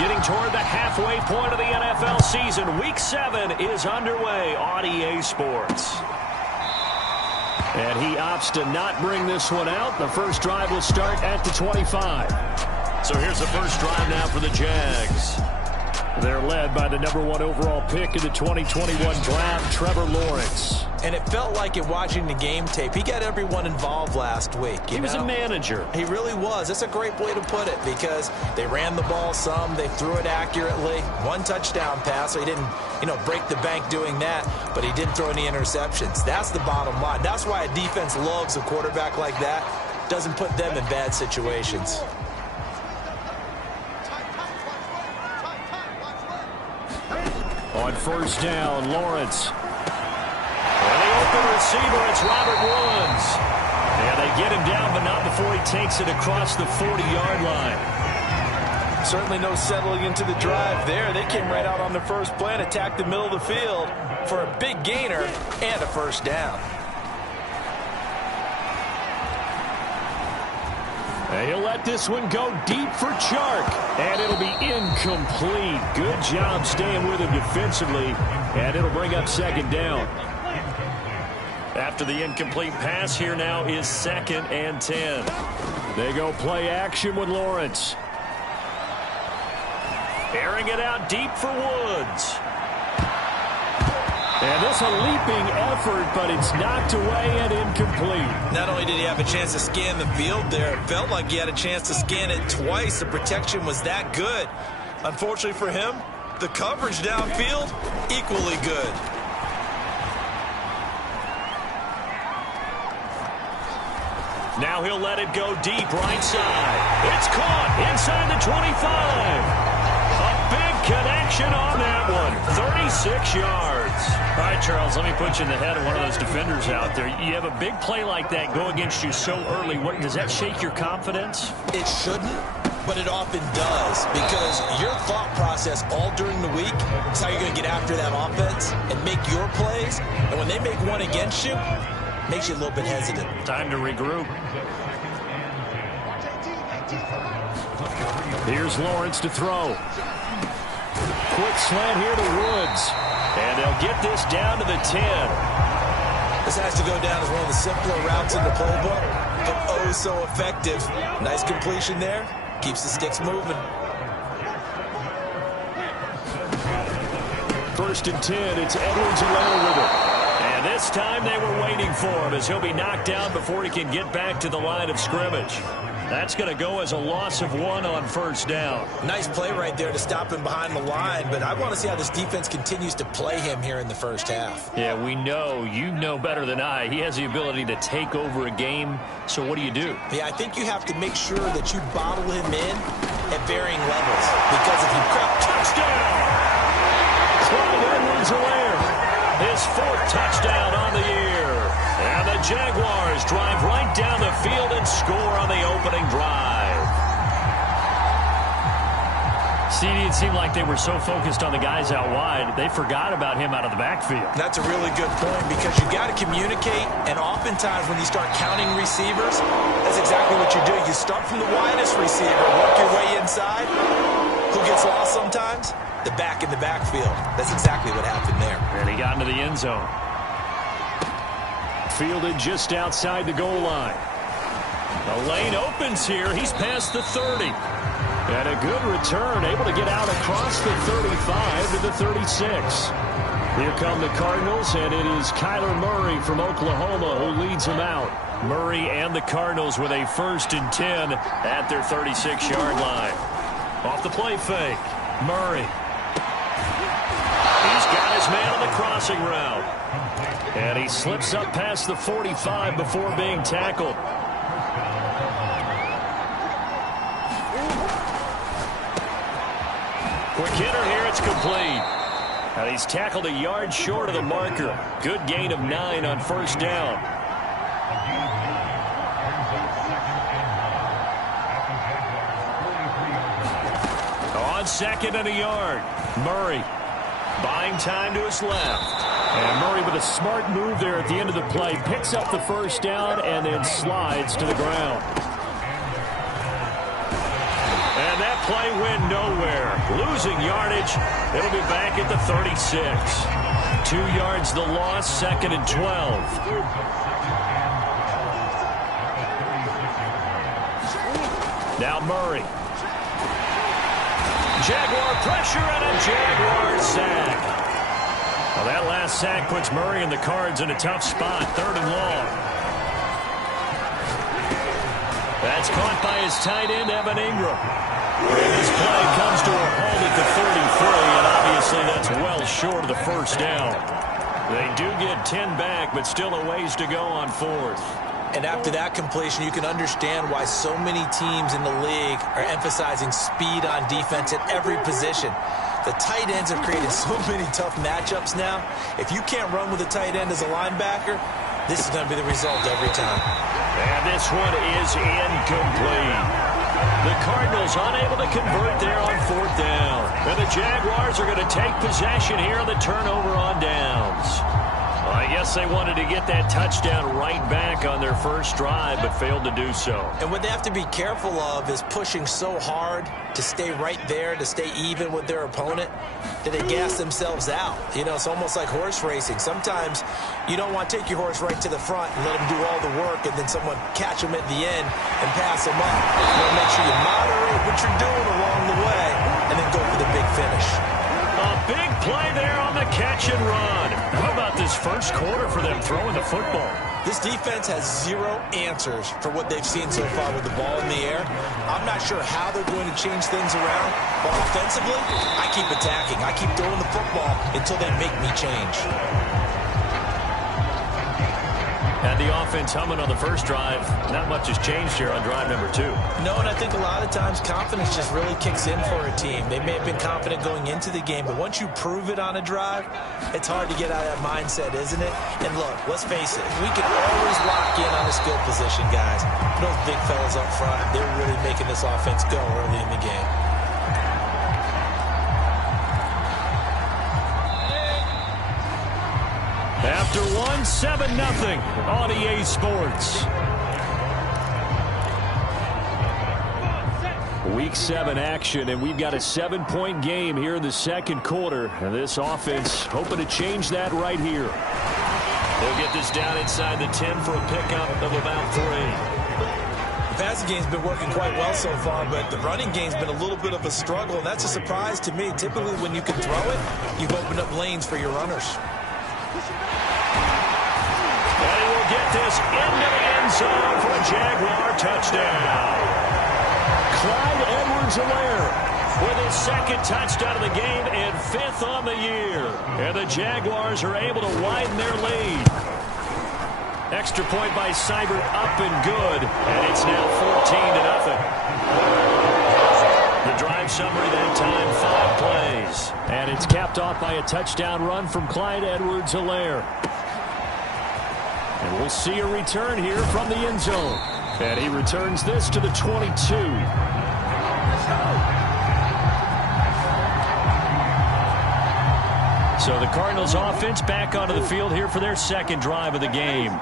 Getting toward the halfway point of the NFL season. Week 7 is underway on EA Sports. And he opts to not bring this one out. The first drive will start at the 25. So here's the first drive now for the Jags. They're led by the #1 overall pick in the 2021 draft, Trevor Lawrence. And it felt like it watching the game tape. He got everyone involved last week. He was a manager. He really was. That's a great way to put it because they ran the ball some. They threw it accurately. 1 touchdown pass. So he didn't, break the bank doing that, but he didn't throw any interceptions. That's the bottom line. That's why a defense loves a quarterback like that. Doesn't put them in bad situations. On first down, Lawrence. And the open receiver, it's Robert Woods. And they get him down, but not before he takes it across the 40-yard line. Certainly no settling into the drive there. They came right out on the first play and attacked the middle of the field for a big gainer and a first down. And he'll let this one go deep for Chark. And it'll be incomplete. Good job staying with him defensively. And it'll bring up second down. After the incomplete pass, here now is 2nd and 10. They go play action with Lawrence. Airing it out deep for Woods. And this a leaping effort, but it's knocked away and incomplete. Not only did he have a chance to scan the field there, it felt like he had a chance to scan it twice. The protection was that good. Unfortunately for him, the coverage downfield, equally good. Now he'll let it go deep right side. It's caught inside the 25. A big connection on that one. 36 yards. All right, Charles, let me put you in the head of one of those defenders out there. You have a big play like that go against you so early. Does that shake your confidence? It shouldn't, but it often does because your thought process all during the week is how you're going to get after that offense and make your plays. And when they make one against you, it makes you a little bit hesitant. Time to regroup. Here's Lawrence to throw. Quick slant here to Woods. And they'll get this down to the 10. This has to go down as one of the simpler routes in the playbook, but oh so effective. Nice completion there. Keeps the sticks moving. 1st and 10. It's Edwards-Helaire with it. And this time they were waiting for him as he'll be knocked down before he can get back to the line of scrimmage. That's going to go as a loss of 1 on first down. Nice play right there to stop him behind the line, but I want to see how this defense continues to play him here in the first half. Yeah, we know. You know better than I. He has the ability to take over a game, so what do you do? Yeah, I think you have to make sure that you bottle him in at varying levels, because if you crowd, touchdown! Clyde Edwards-Helaire, his 4th touchdown on the year. And the Jaguars drive right down the field and score on the opening drive. CD, it seemed like they were so focused on the guys out wide, they forgot about him out of the backfield. That's a really good point because you got to communicate, and oftentimes when you start counting receivers, that's exactly what you do. You start from the widest receiver, work your way inside. Who gets lost sometimes? The back in the backfield. That's exactly what happened there. And he got into the end zone. Fielded just outside the goal line. The lane opens here. He's past the 30. And a good return, able to get out across the 35 to the 36. Here come the Cardinals, and it is Kyler Murray from Oklahoma who leads them out. Murray and the Cardinals with a 1st and 10 at their 36-yard line. Off the play fake. Murray. He's got his man on the crossing route. And he slips up past the 45 before being tackled. Quick hitter here, it's complete. And he's tackled a yard short of the marker. Good gain of 9 on first down. On 2nd and a yard, Murray buying time to his left. And Murray with a smart move there at the end of the play. Picks up the first down and then slides to the ground. And that play went nowhere. Losing yardage. It'll be back at the 36. 2 yards the loss, 2nd and 12. Now Murray. Jaguar pressure and a Jaguar sack. Well, that last sack puts Murray and the Cards in a tough spot. 3rd and long. That's caught by his tight end, Evan Ingram. And this play comes to a halt at the 33, and obviously that's well short of the first down. They do get 10 back, but still a ways to go on 4th. And after that completion, you can understand why so many teams in the league are emphasizing speed on defense at every position. The tight ends have created so many tough matchups now. If you can't run with a tight end as a linebacker, this is going to be the result every time. And this one is incomplete. The Cardinals unable to convert there on 4th down. And the Jaguars are going to take possession here on the turnover on downs. Well, I guess they wanted to get that touchdown right back on their first drive, but failed to do so. And what they have to be careful of is pushing so hard to stay right there, to stay even with their opponent, that they gas themselves out. You know, it's almost like horse racing. Sometimes you don't want to take your horse right to the front and let him do all the work, and then someone catch him at the end and pass him up. You want to make sure you moderate what you're doing along the way, and then go for the big finish. A big play there on the catch and run. How about this first quarter for them throwing the football? This defense has zero answers for what they've seen so far with the ball in the air. I'm not sure how they're going to change things around, but offensively, I keep attacking. I keep throwing the football until they make me change. Had the offense humming on the first drive. Not much has changed here on drive number 2. No, and I think a lot of times confidence just really kicks in for a team. They may have been confident going into the game, but once you prove it on a drive, it's hard to get out of that mindset, isn't it? And look, let's face it, we can always lock in on a skill position, guys. Those big fellas up front, they're really making this offense go early in the game. After 7-0 on EA Sports. Week 7 action, and we've got a 7-point game here in the second quarter. And this offense hoping to change that right here. They'll get this down inside the 10 for a pickup of about 3. The passing game's been working quite well so far, but the running game's been a little bit of a struggle, and that's a surprise to me. Typically, when you can throw it, you've opened up lanes for your runners. And he will get this into the end zone for a Jaguar touchdown. Clyde Edwards-Helaire with his second touchdown of the game and 5th on the year. And the Jaguars are able to widen their lead. Extra point by Seibert up and good. And it's now 14-0. The drive summary that time, 5 plays. And it's capped off by a touchdown run from Clyde Edwards-Helaire. And we'll see a return here from the end zone. And he returns this to the 22. So the Cardinals offense back onto the field here for their second drive of the game.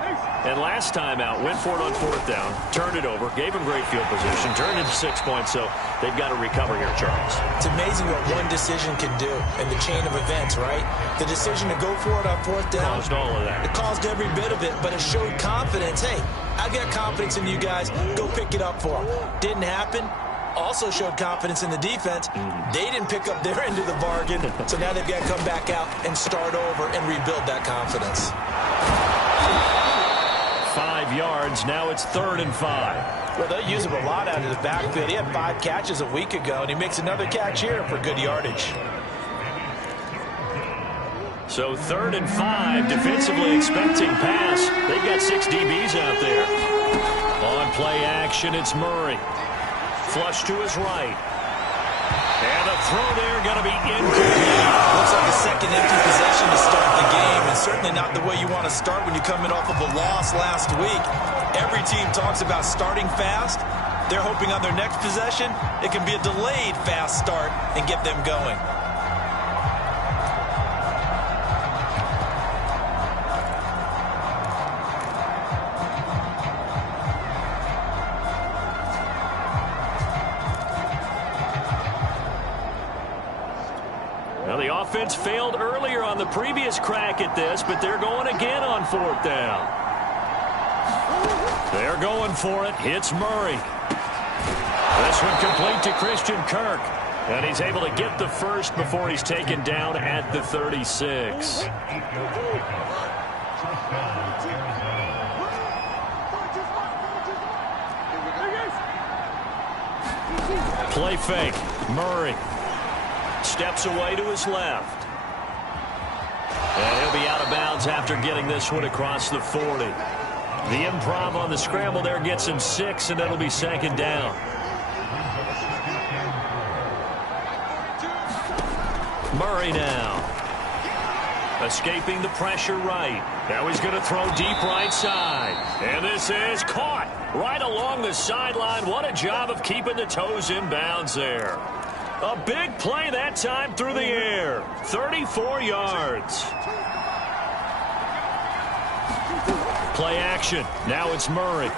And last time out, went for it on 4th down, turned it over, gave him great field position, turned it to 6 points, so they've got to recover here, Charles. It's amazing what one decision can do in the chain of events, right? The decision to go for it on 4th down. Caused all of that. It caused every bit of it, but it showed confidence. Hey, I got confidence in you guys. Go pick it up for them. Didn't happen. Also showed confidence in the defense. They didn't pick up their end of the bargain, so now they've got to come back out and start over and rebuild that confidence. 5 yards. Now it's 3rd and 5. Well, they'll use him a lot out of the backfield. He had 5 catches a week ago, and he makes another catch here for good yardage. So 3rd and 5, defensively expecting pass. They've got 6 DBs out there. On play action, it's Murray. Flush to his right. And the throw there going to be incomplete. Looks like a second empty possession to start the game, and certainly not the way you want to start when you're coming off of a loss last week. Every team talks about starting fast. They're hoping on their next possession, it can be a delayed fast start and get them going. offense failed earlier on the previous crack at this, but they're going again on 4th down. They're going for it. Hits Murray. This one complete to Christian Kirk. And he's able to get the first before he's taken down at the 36. Play fake. Murray steps away to his left. And he'll be out of bounds after getting this one across the 40. The improv on the scramble there gets him 6, and it'll be 2nd down. Murray now. Escaping the pressure right. Now he's going to throw deep right side. And this is caught right along the sideline. What a job of keeping the toes in bounds there. A big play that time through the air. 34 yards. Play action. Now it's Murray.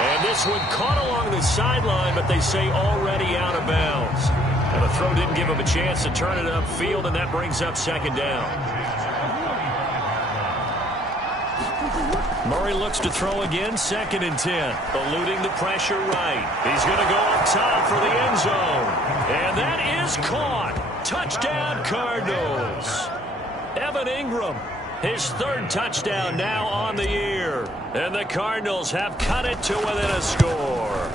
And this one caught along the sideline, but they say already out of bounds. And the throw didn't give him a chance to turn it upfield, and that brings up 2nd down. Murray looks to throw again, 2nd and 10. Eluding the pressure right. He's going to go up top for the end zone. And that is caught. Touchdown, Cardinals. Evan Ingram, his 3rd touchdown now on the year. And the Cardinals have cut it to within a score.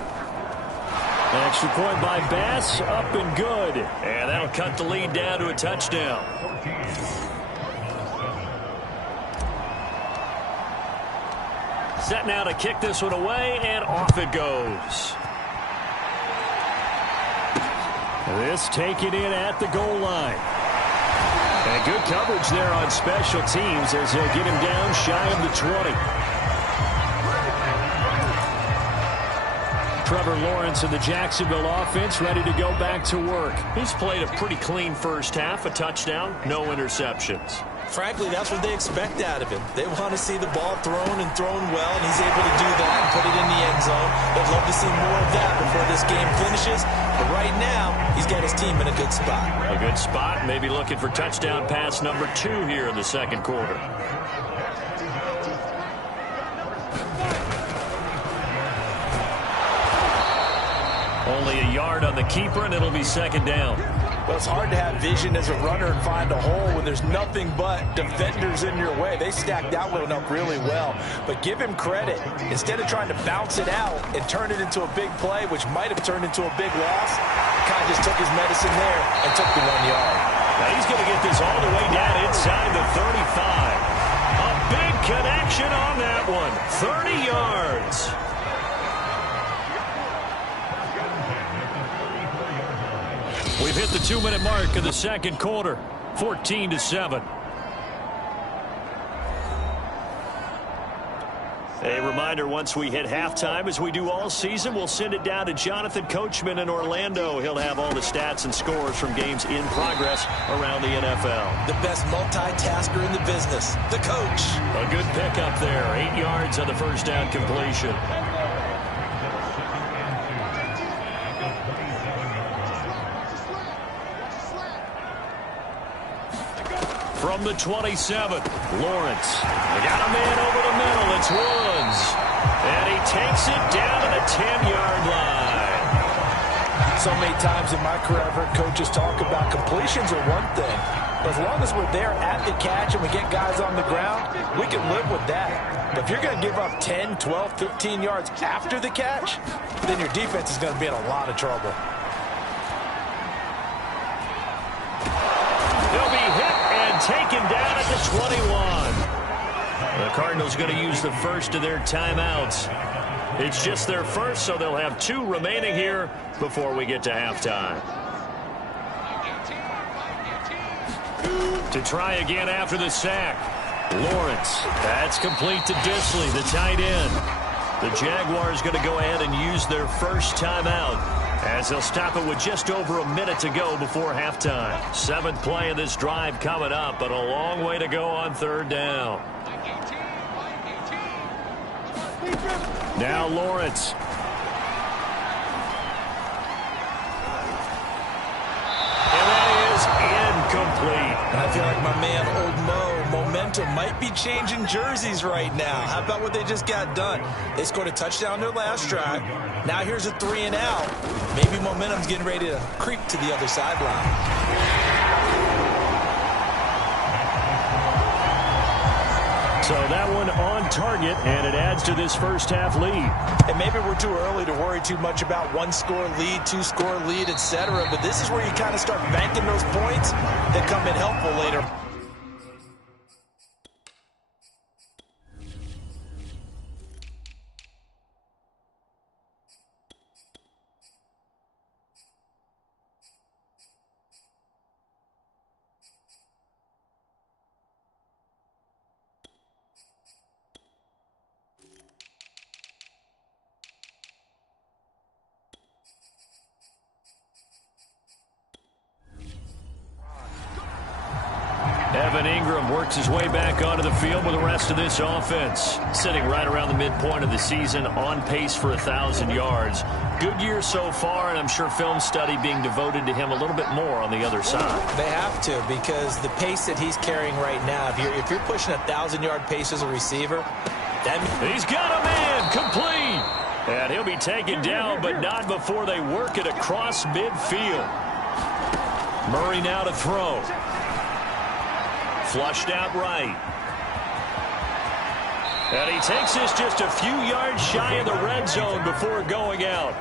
Extra point by Bass, up and good. And that'll cut the lead down to a touchdown. Set now to kick this one away, and off it goes. This taken in at the goal line. And good coverage there on special teams as they'll get him down shy of the 20. Trevor Lawrence and the Jacksonville offense ready to go back to work. He's played a pretty clean first half, a touchdown, no interceptions. Frankly, that's what they expect out of him. They want to see the ball thrown and thrown well, and he's able to do that and put it in the end zone. They'd love to see more of that before this game finishes. But right now, he's got his team in a good spot. A good spot, maybe looking for touchdown pass number 2 here in the 2nd quarter. Only a yard on the keeper, and it'll be 2nd down. Well, it's hard to have vision as a runner and find a hole when there's nothing but defenders in your way. They stacked that one up really well. But give him credit. Instead of trying to bounce it out and turn it into a big play, which might have turned into a big loss, kind of just took his medicine there and took the 1 yard. Now he's going to get this all the way down inside the 35. A big connection on that one. 30 yards. We've hit the 2-minute mark of the 2nd quarter, 14-7. A reminder, once we hit halftime, as we do all season, we'll send it down to Jonathan Coachman in Orlando. He'll have all the stats and scores from games in progress around the NFL. The best multitasker in the business, the coach. A good pickup there, 8 yards on the first down completion. From the 27, Lawrence. They got a man over the middle. It's Woods. And he takes it down to the 10-yard line. So many times in my career, I've heard coaches talk about completions are one thing. But as long as we're there at the catch and we get guys on the ground, we can live with that. But if you're going to give up 10, 12, 15 yards after the catch, then your defense is going to be in a lot of trouble. He'll be hit and taken down at the 21. The Cardinals going to use the first of their timeouts. It's just their first, so they'll have 2 remaining here before we get to halftime. To try again after the sack. Lawrence. That's complete to Disley, the tight end. The Jaguars going to go ahead and use their first timeout, as they'll stop it with just over a minute to go before halftime. 7th play of this drive coming up, but a long way to go on 3rd down. Now Lawrence. And that is also might be changing jerseys right now. How about what they just got done? They scored a touchdown their last drive. Now here's a 3 and out. Maybe momentum's getting ready to creep to the other sideline. So that one on target, and it adds to this first half lead. And maybe we're too early to worry too much about 1-score lead, 2-score lead, etc. But this is where you kind of start banking those points that come in helpful later. Evan Ingram works his way back onto the field with the rest of this offense. Sitting right around the midpoint of the season, on pace for 1,000 yards. Good year so far, and I'm sure film study being devoted to him a little bit more on the other side. They have to, because the pace that he's carrying right now, if you're pushing 1,000-yard pace as a receiver, he's got a man complete. And he'll be taken down, but not before they work it across midfield. Murray now to throw. Flushed out right. And he takes this just a few yards shy of the red zone before going out.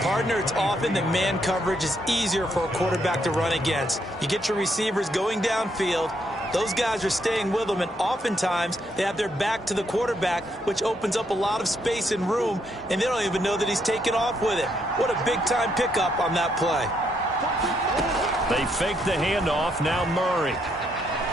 Partner, it's often that man coverage is easier for a quarterback to run against. You get your receivers going downfield. Those guys are staying with them, and oftentimes they have their back to the quarterback, which opens up a lot of space and room, and they don't even know that he's taken off with it. What a big-time pickup on that play. They fake the handoff. Now Murray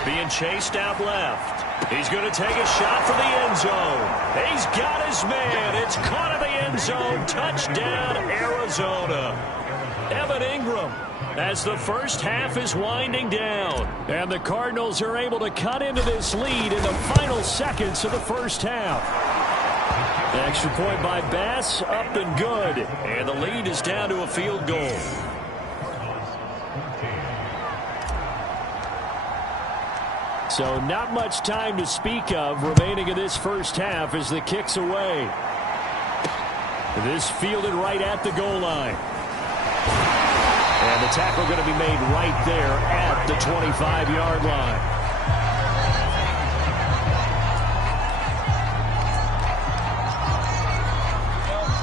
being chased out left. He's going to take a shot for the end zone. He's got his man. It's caught in the end zone. Touchdown, Arizona. Evan Ingram, as the first half is winding down. And the Cardinals are able to cut into this lead in the final seconds of the first half. The extra point by Bass, up and good. And the lead is down to a field goal. So not much time to speak of remaining in this first half as the kick's away. This fielded right at the goal line. And the tackle going to be made right there at the 25-yard line.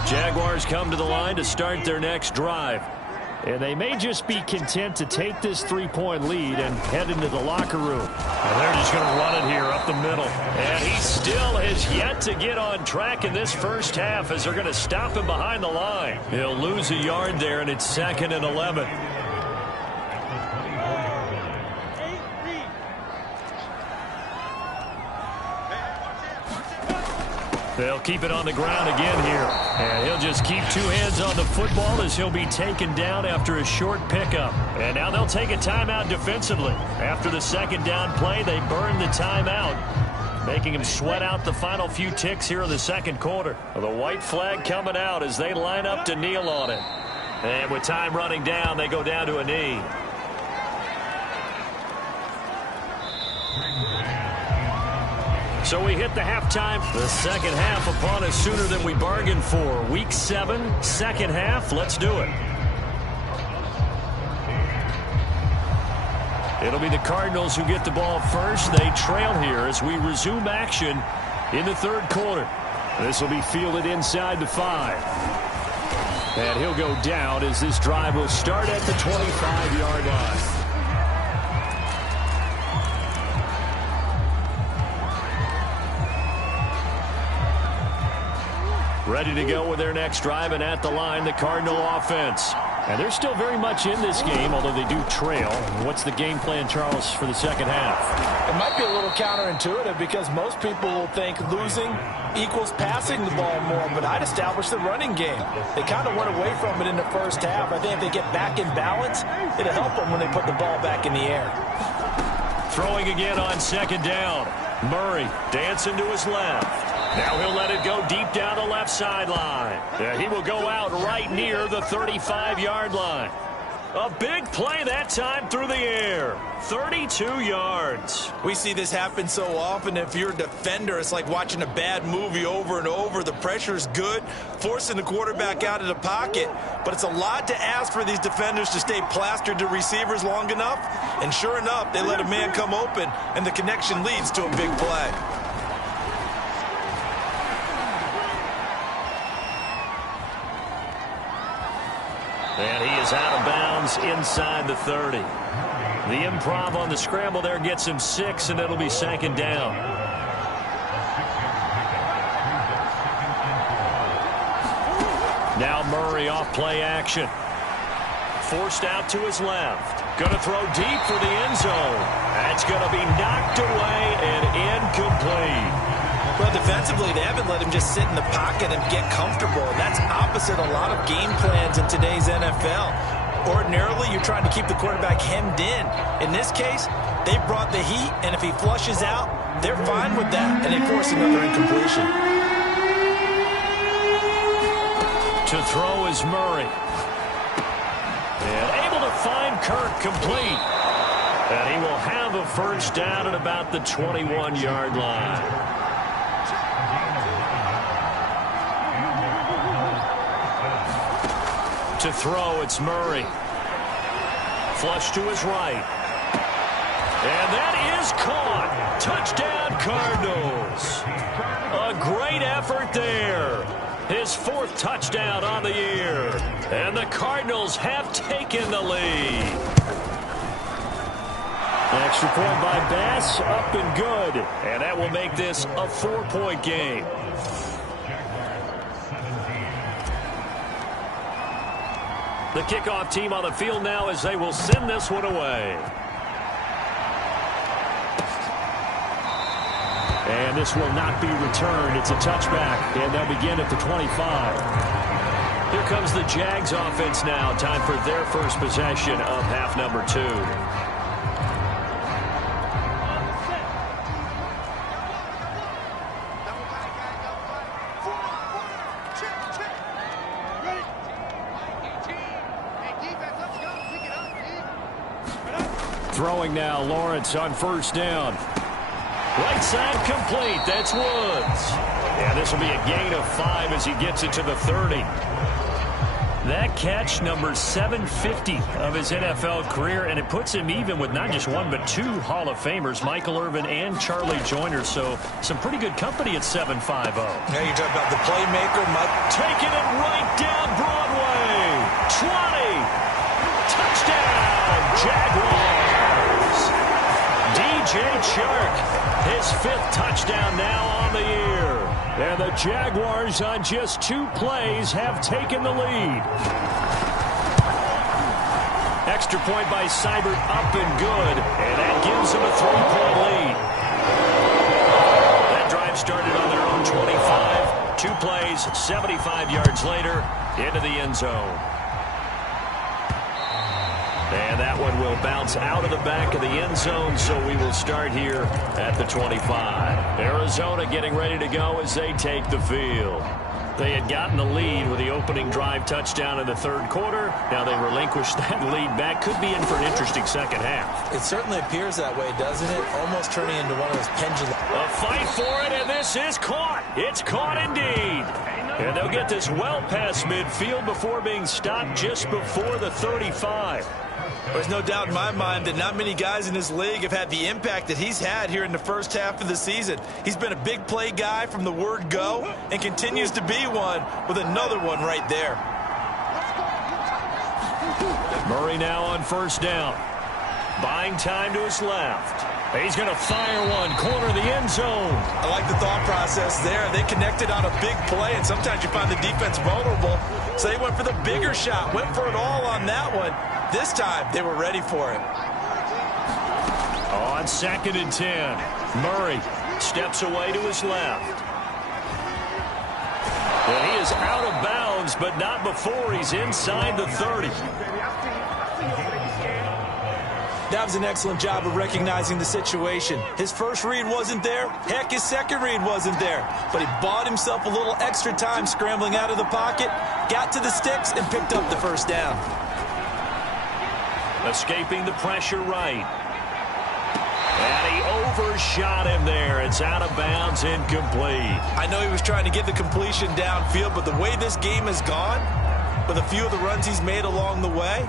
Jaguars come to the line to start their next drive. And they may just be content to take this 3-point lead and head into the locker room. And they're just going to run it here up the middle. And he still has yet to get on track in this first half as they're going to stop him behind the line. He'll lose a yard there, and it's 2nd and 11. They'll keep it on the ground again here. And he'll just keep 2 hands on the football as he'll be taken down after a short pickup. And now they'll take a timeout defensively. After the second down play, they burn the timeout, making him sweat out the final few ticks here in the second quarter. The white flag coming out as they line up to kneel on it. And with time running down, they go down to a knee. So we hit the halftime. The second half upon us sooner than we bargained for. Week 7, second half. Let's do it. It'll be the Cardinals who get the ball first. They trail here as we resume action in the third quarter. This will be fielded inside the 5. And he'll go down as this drive will start at the 25-yard line. Ready to go with their next drive, and at the line, the Cardinal offense. And they're still very much in this game, although they do trail. What's the game plan, Charles, for the second half? It might be a little counterintuitive because most people will think losing equals passing the ball more, but I'd establish the running game. They kind of went away from it in the first half. I think if they get back in balance, it'll help them when they put the ball back in the air. Throwing again on second down. Murray dancing to his left. Now he'll let it go deep down the left sideline. He will go out right near the 35-yard line. A big play that time through the air. 32 yards. We see this happen so often. If you're a defender, it's like watching a bad movie over and over. The pressure's good, forcing the quarterback out of the pocket. But it's a lot to ask for these defenders to stay plastered to receivers long enough. And sure enough, they let a man come open, and the connection leads to a big play. And he is out of bounds inside the 30. The improv on the scramble there gets him 6, and it'll be second down. Now Murray off play action. Forced out to his left. Going to throw deep for the end zone. That's going to be knocked away and incomplete. Well, defensively, they haven't let him just sit in the pocket and get comfortable. And that's opposite a lot of game plans in today's NFL. Ordinarily, you're trying to keep the quarterback hemmed in. In this case, they brought the heat, and if he flushes out, they're fine with that, and they force another incompletion. To throw is Murray. And able to find Kirk complete. And he will have a first down at about the 21-yard line. To throw, it's Murray. Flush to his right. And that is caught. Touchdown, Cardinals. A great effort there. His 4th touchdown on the year. And the Cardinals have taken the lead. Extra point by Bass, up and good. And that will make this a 4-point game. The kickoff team on the field now as they will send this one away. And this will not be returned. It's a touchback, and they'll begin at the 25. Here comes the Jags offense now. Time for their first possession of half number 2. Throwing now, Lawrence on first down. Right side complete. That's Woods. Yeah, this will be a gain of 5 as he gets it to the 30. That catch, number 750 of his NFL career, and it puts him even with not just one but 2 Hall of Famers, Michael Irvin and Charlie Joyner. So some pretty good company at 750. Yeah, you're talking about the playmaker, Mike. Taking it right down Broadway. 20. Touchdown, Jaguars. DJ Chark, his 5th touchdown now on the year. And the Jaguars on just 2 plays have taken the lead. Extra point by Seibert, up and good. And that gives them a 3-point lead. That drive started on their own 25. 2 plays, 75 yards later, into the end zone. And that one will bounce out of the back of the end zone, so we will start here at the 25. Arizona getting ready to go as they take the field. They had gotten the lead with the opening drive touchdown in the 3rd quarter. Now they relinquished that lead back. Could be in for an interesting second half. It certainly appears that way, doesn't it? Almost turning into one of those pendulum. A fight for it, and this is caught. It's caught indeed. And they'll get this well past midfield before being stopped just before the 35. There's no doubt in my mind that not many guys in this league have had the impact that he's had here in the first half of the season. He's been a big play guy from the word go and continues to be one with another one right there. Murray now on first down. Buying time to his left. He's going to fire one, corner of the end zone. I like the thought process there. They connected on a big play, and sometimes you find the defense vulnerable. So they went for the bigger shot, went for it all on that one. This time, they were ready for it. On 2nd and 10, Murray steps away to his left. And he is out of bounds, but not before he's inside the 30. That was an excellent job of recognizing the situation. His first read wasn't there. Heck, his second read wasn't there. But he bought himself a little extra time scrambling out of the pocket, got to the sticks, and picked up the first down. Escaping the pressure right. And he overshot him there. It's out of bounds, incomplete. I know he was trying to get the completion downfield, but the way this game has gone, with a few of the runs he's made along the way,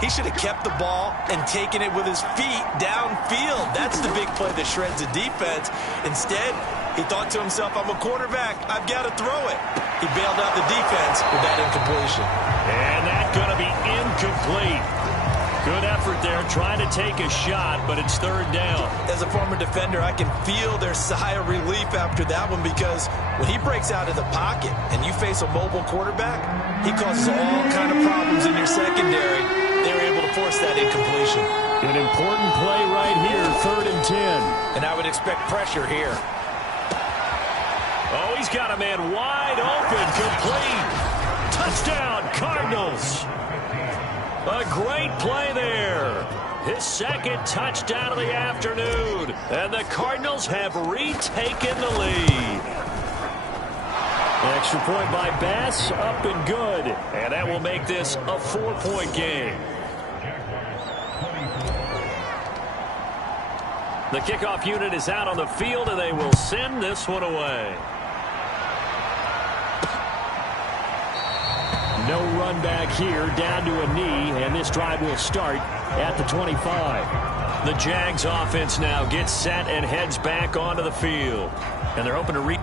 he should have kept the ball and taken it with his feet downfield. That's the big play that shreds the defense. Instead, he thought to himself, I'm a quarterback. I've got to throw it. He bailed out the defense with that incompletion. And that's going to be incomplete. Good effort there trying to take a shot, but it's third down. As a former defender, I can feel their sigh of relief after that one, because when he breaks out of the pocket and you face a mobile quarterback, he causes all kind of problems in your secondary. They were able to force that incompletion. An important play right here, 3rd and 10. And I would expect pressure here. Oh, he's got a man wide open, complete. Touchdown, Cardinals. A great play there. His second touchdown of the afternoon. And the Cardinals have retaken the lead. Extra point by Bass, up and good. And that will make this a 4-point game. The kickoff unit is out on the field, and they will send this one away. No run back here, down to a knee, and this drive will start at the 25. The Jags offense now gets set and heads back onto the field. And they're hoping to reach.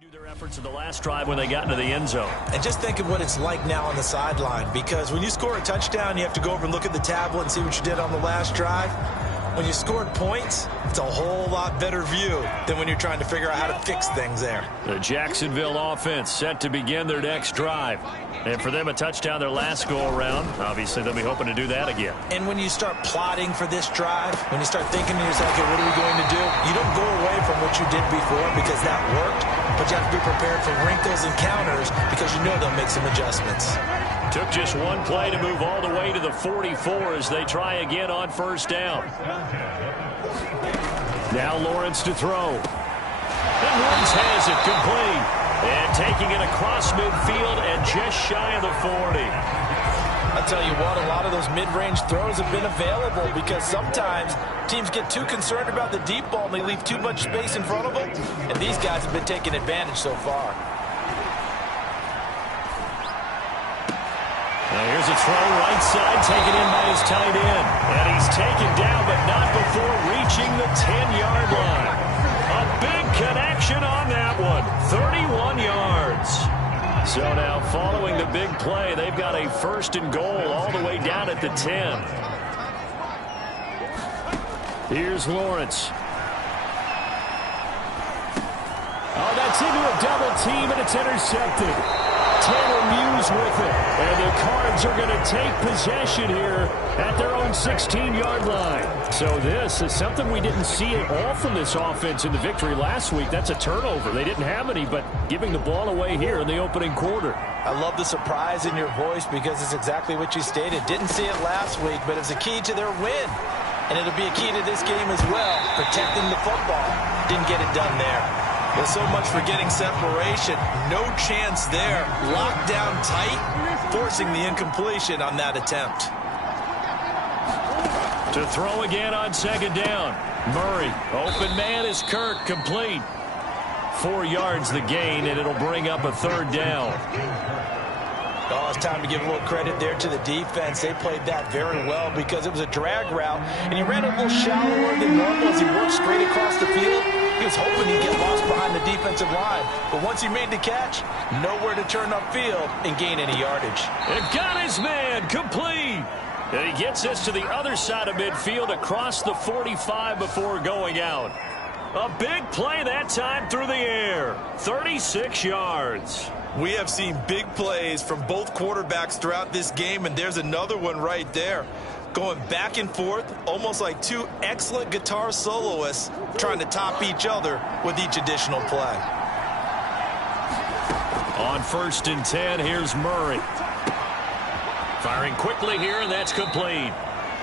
Do their efforts in the last drive when they got into the end zone. And just think of what it's like now on the sideline, because when you score a touchdown, you have to go over and look at the tablet and see what you did on the last drive. When you scored points, it's a whole lot better view than when you're trying to figure out how to fix things there. The Jacksonville offense set to begin their next drive. And for them, a touchdown their last go-around. Obviously, they'll be hoping to do that again. And when you start plotting for this drive, when you start thinking to yourself, okay, what are we going to do? You don't go away from what you did before because that worked, but you have to be prepared for wrinkles and counters because you know they'll make some adjustments. Took just one play to move all the way to the 44 as they try again on first down. Now Lawrence to throw. And Woods has it complete. And taking it across midfield and just shy of the 40. I'll tell you what, a lot of those mid-range throws have been available because sometimes teams get too concerned about the deep ball and they leave too much space in front of them. And these guys have been taking advantage so far. Now here's a throw right side, taken in by his tight end. And he's taken down, but not before reaching the 10-yard line. A big connection on that one, 31 yards. So now following the big play, they've got a first and goal all the way down at the 10. Here's Lawrence. Oh, that's into a double team, and it's intercepted. Taylor Muse with it. And the Cards are going to take possession here at their own 16-yard line. So this is something we didn't see at all from this offense in the victory last week. That's a turnover. They didn't have any, but giving the ball away here in the opening quarter. I love the surprise in your voice because it's exactly what you stated. Didn't see it last week, but it's a key to their win. And it'll be a key to this game as well, protecting the football. Didn't get it done there. Well, so much for getting separation. No chance there. Locked down tight, forcing the incompletion on that attempt. To throw again on second down. Murray, open man is Kirk, complete. 4 yards the gain, and it'll bring up a third down. Oh, it's time to give a little credit there to the defense. They played that very well because it was a drag route, and he ran a little shallower than normal as he worked straight across the field. He was hoping he'd get lost behind the defensive line, but once he made the catch, nowhere to turn upfield and gain any yardage. They've got his man, complete. And he gets this to the other side of midfield across the 45 before going out. A big play that time through the air. 36 yards. We have seen big plays from both quarterbacks throughout this game, and there's another one right there. Going back and forth, almost like two excellent guitar soloists trying to top each other with each additional play. On 1st and 10, here's Murray. Firing quickly here, and that's complete.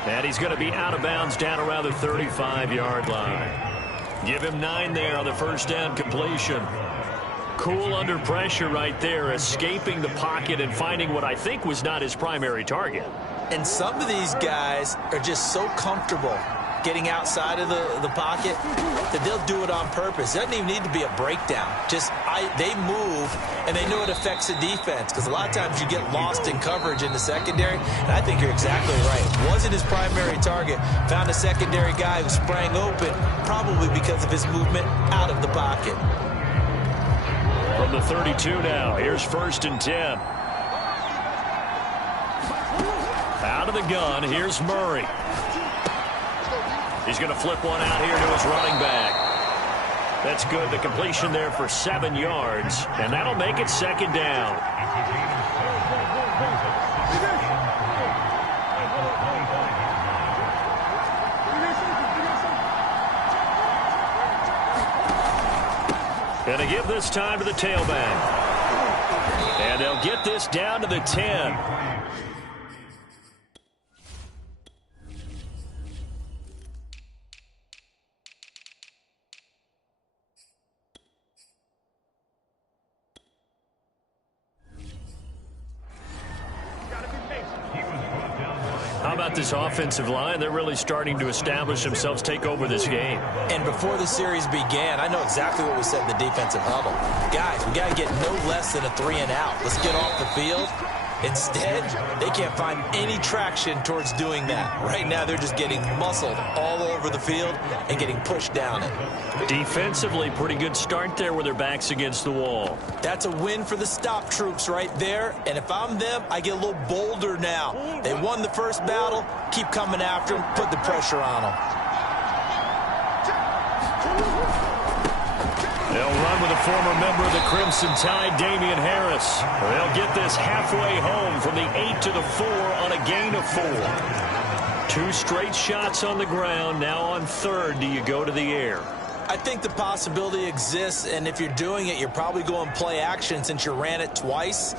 And he's going to be out of bounds down around the 35-yard line. Give him 9 there on the first down completion. Cool under pressure right there, escaping the pocket and finding what I think was not his primary target. And some of these guys are just so comfortable getting outside of the pocket that they'll do it on purpose. It doesn't even need to be a breakdown. Just they move, and they know it affects the defense because a lot of times you get lost in coverage in the secondary, and I think you're exactly right. Wasn't his primary target. Found a secondary guy who sprang open, probably because of his movement out of the pocket. From the 32 now, here's 1st and 10. Out of the gun, here's Murray. He's going to flip one out here to his running back. That's good. The completion there for 7 yards, and that'll make it second down. And they give this time to the tailback. And they'll get this down to the 10. How about this offensive line? They're really starting to establish themselves, take over this game. And before the series began, I know exactly what we said in the defensive huddle. Guys, we got to get no less than a 3 and out. Let's get off the field Instead, they can't find any traction towards doing that. Right now, they're just getting muscled all over the field and getting pushed down it. Defensively, pretty good start there with their backs against the wall. That's a win for the stop troops right there. And if I'm them, I get a little bolder now. They won the first battle. Keep coming after them. Put the pressure on them. They'll run with a former member of the Crimson Tide, Damian Harris. They'll get this halfway home from the 8 to the 4 on a gain of 4. 2 straight shots on the ground. Now on third, do you go to the air? I think the possibility exists, and if you're doing it, you're probably going play action since you ran it twice.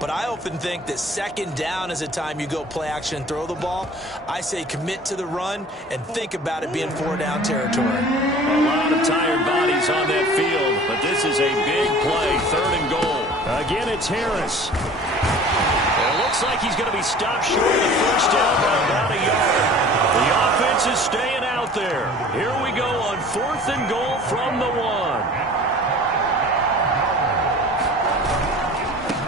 But I often think that second down is a time you go play action and throw the ball. I say commit to the run and think about it being 4-down territory. A lot of tired bodies on that field, but this is a big play, 3rd and goal. Again, it's Harris. And it looks like he's going to be stopped short of the first down by about a yard. The offense is staying out there. Here we go on 4th and goal from the 1.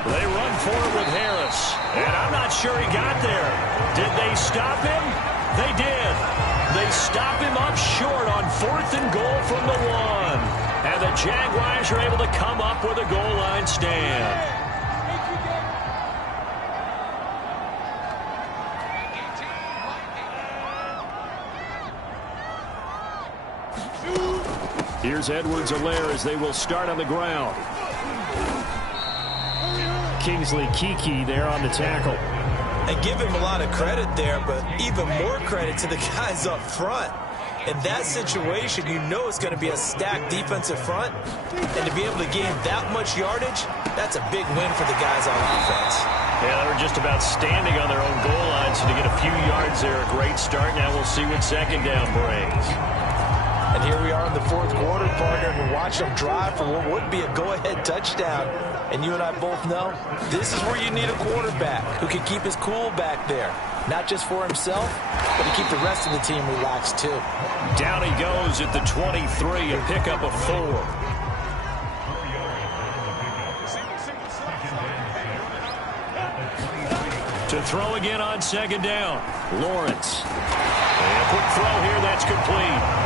They run forward with Harris, and I'm not sure he got there. Did they stop him? They did. They stop him up short on 4th and goal from the 1. And the Jaguars are able to come up with a goal line stand. Here's Edwards-Helaire as they will start on the ground. Kingsley Kiki there on the tackle. And give him a lot of credit there, but even more credit to the guys up front. In that situation, you know it's going to be a stacked defensive front. And to be able to gain that much yardage, that's a big win for the guys on offense. Yeah, they were just about standing on their own goal line, so to get a few yards there, a great start. Now we'll see what second down brings. And here we are in the 4th quarter, partner, and watch them drive for what would be a go-ahead touchdown. And you and I both know this is where you need a quarterback who can keep his cool back there. Not just for himself, but to keep the rest of the team relaxed too. Down he goes at the 23, a pickup of 4. To throw again on second down. Lawrence. And a quick throw here, that's complete.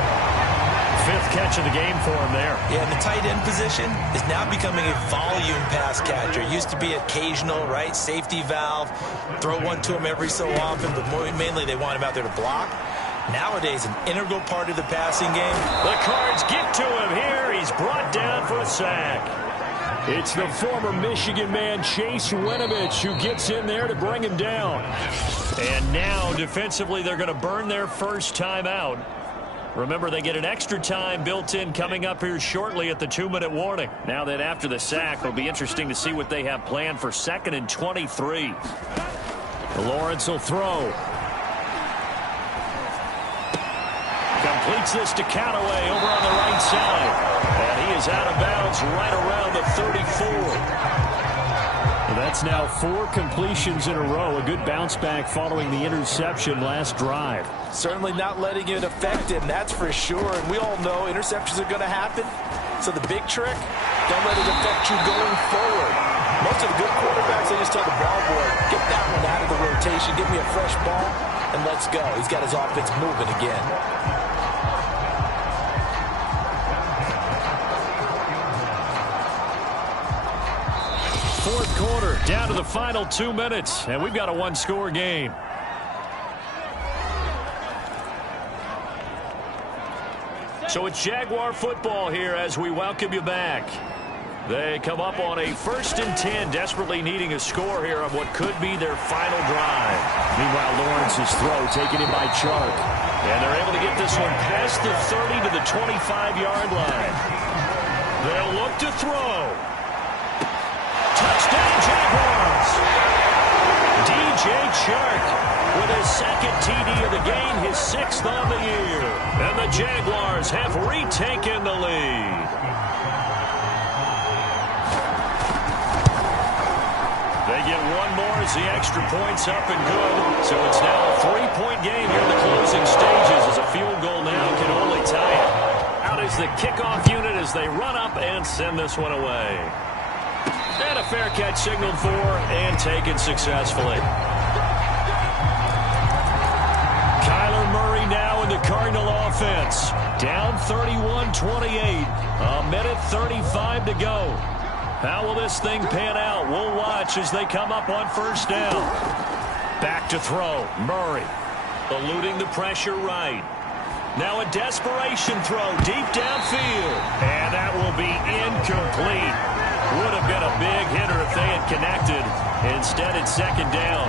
5th catch of the game for him there. Yeah, and the tight end position is now becoming a volume pass catcher. It used to be occasional, right? Safety valve. Throw one to him every so often, but mainly they want him out there to block. Nowadays, an integral part of the passing game. The Cards get to him here. He's brought down for a sack. It's the former Michigan man, Chase Winovich, who gets in there to bring him down. And now, defensively, they're going to burn their first time out. Remember, they get an extra time built in coming up here shortly at the 2-minute warning. Now that after the sack, it'll be interesting to see what they have planned for 2nd and 23. Lawrence will throw. Completes this to Callaway over on the right side. And he is out of bounds right around the 34. That's now 4 completions in a row. A good bounce back following the interception last drive. Certainly not letting it affect him, that's for sure. And we all know interceptions are going to happen. So the big trick, don't let it affect you going forward. Most of the good quarterbacks, they just tell the ball boy, get that one out of the rotation, give me a fresh ball, and let's go. He's got his offense moving again. Fourth quarter, down to the final 2 minutes, and we've got a 1-score game. So it's Jaguar football here as we welcome you back. They come up on a 1st and 10, desperately needing a score here on what could be their final drive. Meanwhile, Lawrence's throw taken in by Chark. And they're able to get this one past the 30 to the 25-yard line. They'll look to throw. Touchdown, Jaguars! DJ Chark with his 2nd TD of the game, his 6th on the year. And the Jaguars have retaken the lead. They get one more as the extra point's up and good. So it's now a 3-point game here in the closing stages as a field goal now can only tie it. Out is the kickoff unit as they run up and send this one away. And a fair catch signaled for and taken successfully. Kyler Murray now in the Cardinal offense. Down 31-28. A minute 35 to go. How will this thing pan out? We'll watch as they come up on first down. Back to throw. Murray eluding the pressure right. Now a desperation throw deep downfield. And that will be incomplete. Would have been a big hitter if they had connected. Instead, it's second down.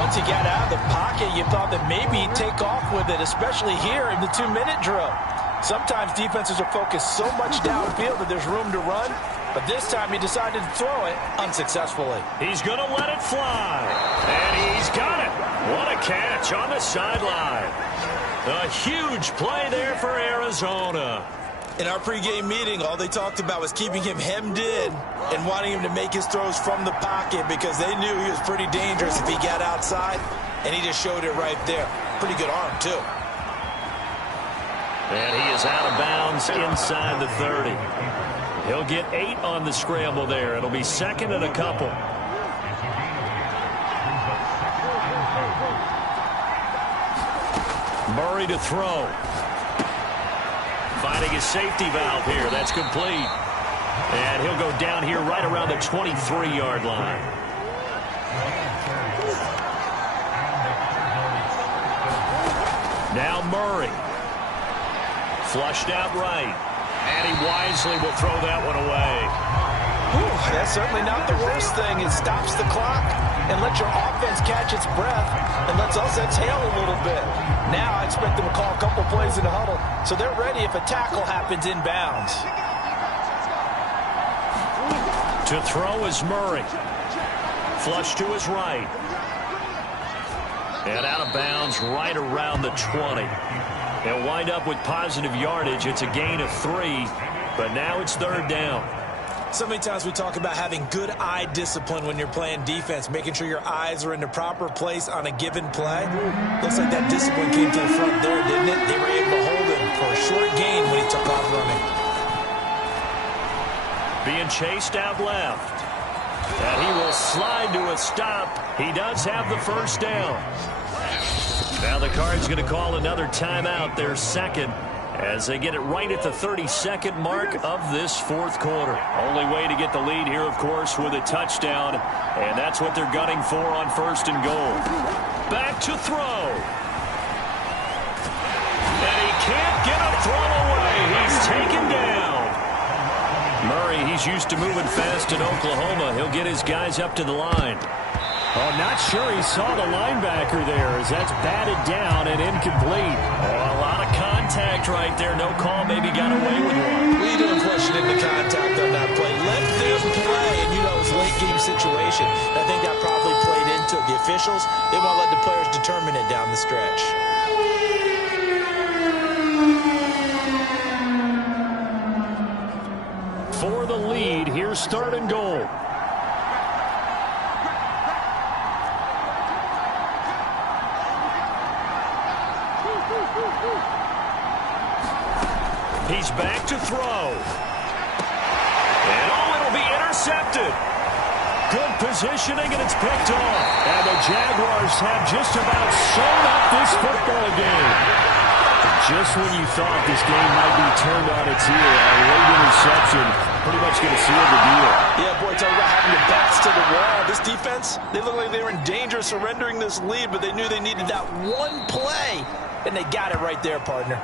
Once he got out of the pocket, you thought that maybe he'd take off with it, especially here in the 2-minute drill. Sometimes defenses are focused so much downfield that there's room to run, but this time he decided to throw it unsuccessfully. He's going to let it fly, and he's got it. What a catch on the sideline. A huge play there for Arizona. In our pregame meeting, all they talked about was keeping him hemmed in and wanting him to make his throws from the pocket because they knew he was pretty dangerous if he got outside, and he just showed it right there. Pretty good arm, too. And he is out of bounds inside the 30. He'll get 8 on the scramble there. It'll be second and a couple. Murray to throw. Finding his safety valve here. That's complete. And he'll go down here right around the 23-yard line. Now Murray. Flushed out right. And he wisely will throw that one away. Whew, that's certainly not the worst thing. It stops the clock and lets your offense catch its breath and lets us exhale a little bit. Now I expect them to call a couple plays in the huddle so they're ready if a tackle happens inbounds. To throw is Murray. Flush to his right. And out of bounds right around the 20. They'll wind up with positive yardage. It's a gain of 3, but now it's third down. So many times we talk about having good eye discipline when you're playing defense, making sure your eyes are in the proper place on a given play. Looks like that discipline came to the front there, didn't it? They were able to hold him for a short gain when he took off running. Being chased out left. And he will slide to a stop. He does have the first down. Now the Cards going to call another timeout, their second, as they get it right at the 32nd mark of this fourth quarter. Only way to get the lead here, of course, with a touchdown, and that's what they're gunning for on first and goal. Back to throw. And he can't get a throw away. He's taken down. Murray, he's used to moving fast in Oklahoma. He'll get his guys up to the line. Oh, not sure he saw the linebacker there as that's batted down and incomplete. Oh, a lot of contact right there. No call. Maybe got away with one. We didn't question the contact on that play. Let them play. And you know, it's a late-game situation. I think that probably played into it. The officials, they want to let the players determine it down the stretch. For the lead, here's third and goal. He's back to throw. And it'll be intercepted. Good positioning, and it's picked off. And the Jaguars have just about sewn up this football game. Just when you thought this game might be turned on its heel, a late interception pretty much going to seal the deal. Yeah, boy, talk about having your backs to the wall. This defense, they look like they were in danger of surrendering this lead, but they knew they needed that one play, and they got it right there, partner.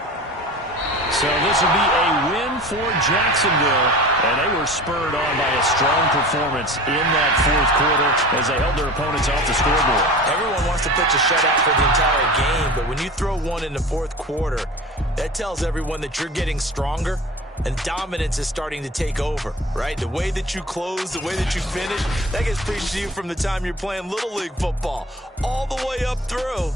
So this will be a win for Jacksonville, and they were spurred on by a strong performance in that fourth quarter as they held their opponents off the scoreboard. Everyone wants to pitch a shutout for the entire game, but when you throw one in the fourth quarter, that tells everyone that you're getting stronger and dominance is starting to take over, right? The way that you close, the way that you finish, that gets preached to you from the time you're playing Little League football all the way up through,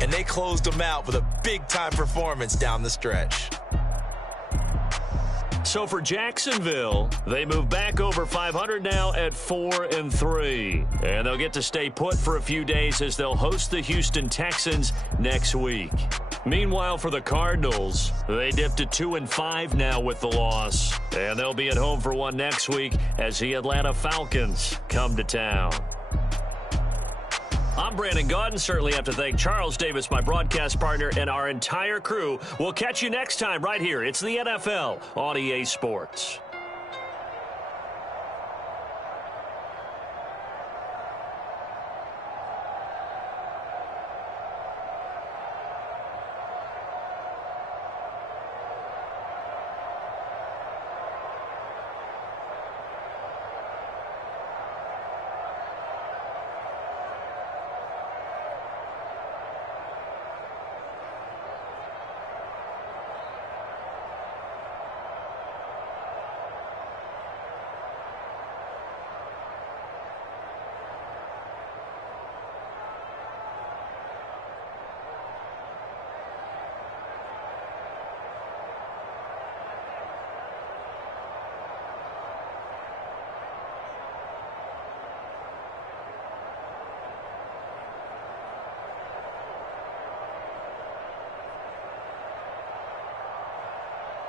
and they closed them out with a big-time performance down the stretch. So for Jacksonville, they move back over 500 now at 4-3. And they'll get to stay put for a few days as they'll host the Houston Texans next week. Meanwhile, for the Cardinals, they dipped to 2-5 now with the loss. And they'll be at home for one next week as the Atlanta Falcons come to town. I'm Brandon Gaudin. Certainly have to thank Charles Davis, my broadcast partner, and our entire crew. We'll catch you next time right here. It's the NFL on EA Sports.